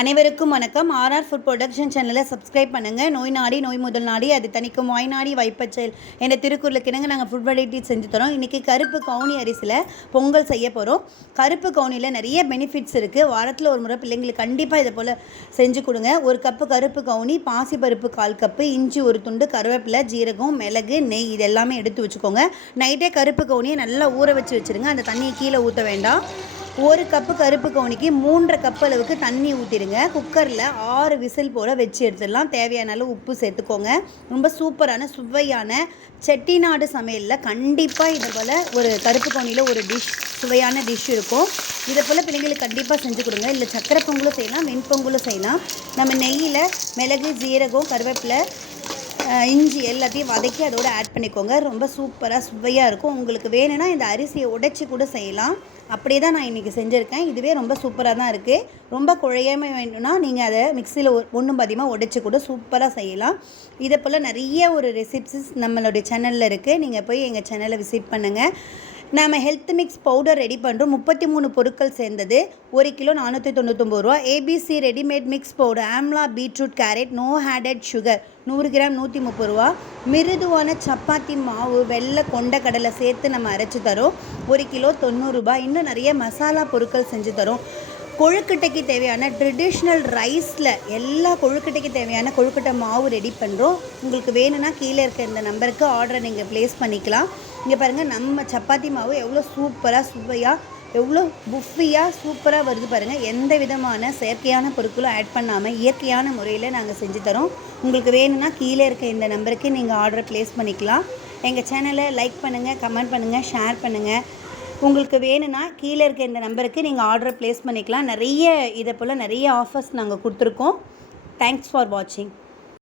அனைவருக்கும் வணக்கம். RR food production சேனலை சப்ஸ்கிரைப் பண்ணுங்கள். நோய் நாடி நோய் முதல் நாடி அது தணிக்கும் வாய் நாடி வைப்பச்செயல் என்ற திருக்குறளுக்கு இணங்க நாங்கள் ஃபுட் வெரைட்டிஸ் செஞ்சு தரோம். இன்றைக்கி கருப்பு கவுனி அரிசியில் பொங்கல் செய்ய போகிறோம். கருப்பு கவுனியில் நிறைய பெனிஃபிட்ஸ் இருக்குது. வாரத்தில் ஒரு முறை பிள்ளைங்களுக்கு கண்டிப்பாக இதை போல் செஞ்சு கொடுங்க. ஒரு கப்பு கருப்பு கவுனி, பாசிப்பருப்பு 1/4 கப்பு, இஞ்சி ஒரு துண்டு, கருவேப்பிலை, ஜீரகம், மிளகு, நெய் இது எல்லாமே எடுத்து வச்சுக்கோங்க. நைட்டே கருப்பு கவுனியை நல்லா ஊற வச்சு வச்சுருங்க. அந்த தண்ணியை கீழே ஊற்ற வேண்டாம். ஒரு கப்பு கருப்பு கவுனிக்கு 3.5 கப் அளவுக்கு தண்ணி ஊற்றிடுங்க. குக்கரில் 6 விசில் போல் வச்சு எடுத்துடலாம். தேவையான அளவு உப்பு சேர்த்துக்கோங்க. ரொம்ப சூப்பரான சுவையான செட்டிநாடு சமையலில் கண்டிப்பாக இது போல் ஒரு கருப்பு கவுனியில் ஒரு சுவையான டிஷ் இருக்கும். இதை போல் பிள்ளைங்களுக்கு கண்டிப்பாக செஞ்சு கொடுங்க. இல்லை சக்கரை பொங்கலும் செய்யலாம், வெண்பொங்கலும் செய்யலாம். நம்ம நெய்யில் மிளகு, ஜீரகம், கருவேப்பிலை, இஞ்சி எல்லாத்தையும் வதக்கி அதோடு ஆட் பண்ணிக்கோங்க. ரொம்ப சூப்பராக சுவையாக இருக்கும். உங்களுக்கு வேணும்னா இந்த அரிசியை உடைச்சி கூட செய்யலாம். அப்படியே தான் நான் இன்றைக்கி செஞ்சுருக்கேன். இதுவே ரொம்ப சூப்பராக தான் இருக்குது. ரொம்ப குழையாமல் வேணும்னா நீங்கள் அதை மிக்சியில் ஒன்றும் பாதியமாக உடைச்சி கூட சூப்பராக செய்யலாம். இதை போல் நிறைய ஒரு ரெசிப்ஸஸ் நம்மளுடைய சேனலில் இருக்குது. நீங்கள் போய் எங்கள் சேனலை விசிட் பண்ணுங்கள். நாம் ஹெல்த் மிக்ஸ் பவுடர் ரெடி பண்ணுறோம். 33 பொருட்கள் சேர்ந்தது. 1 கிலோ 499 ரூபா. ABC readymade mix powder, amla, beetroot, carrot, no added sugar 100 gram 130 ரூபா. மிருதுவான சப்பாத்தி மாவு, வெள்ளை கொண்டக்கடலை சேர்த்து நம்ம அரைச்சி தரோம். 1 கிலோ 90 ரூபா. இன்னும் நிறைய மசாலா பொருட்கள் செஞ்சு தரோம். கொழுக்கட்டைக்கு தேவையான ட்ரெடிஷ்னல் ரைஸில் எல்லா கொழுக்கட்டைக்கு தேவையான கொழுக்கட்டை மாவு ரெடி பண்ணுறோம். உங்களுக்கு வேணும்னா கீழே இருக்க இந்த நம்பருக்கு ஆர்டரை நீங்கள் ப்ளேஸ் பண்ணிக்கலாம். இங்கே பாருங்கள், நம்ம சப்பாத்தி மாவு எவ்வளோ சூப்பராக சுவையாக எவ்வளோ புஃபியாக சூப்பராக வருது பாருங்கள். எந்த விதமான செயற்கையான பொருட்களும் ஆட் பண்ணாமல் இயற்கையான முறையில் நாங்கள் செஞ்சு தரோம். உங்களுக்கு வேணும்னா கீழே இருக்க இந்த நம்பருக்கு நீங்கள் ஆர்டரை ப்ளேஸ் பண்ணிக்கலாம். எங்கள் சேனலை லைக் பண்ணுங்கள், கமெண்ட் பண்ணுங்கள், ஷேர் பண்ணுங்கள். உங்களுக்கு வேணும்னா கீழே இருக்க இந்த நம்பருக்கு நீங்கள் ஆர்டரை ப்ளேஸ் பண்ணிக்கலாம். நிறைய இதை போல் நிறைய ஆஃபர்ஸ் நாங்கள் கொடுத்துருக்கோம். தேங்க்ஸ் ஃபார் வாட்சிங்.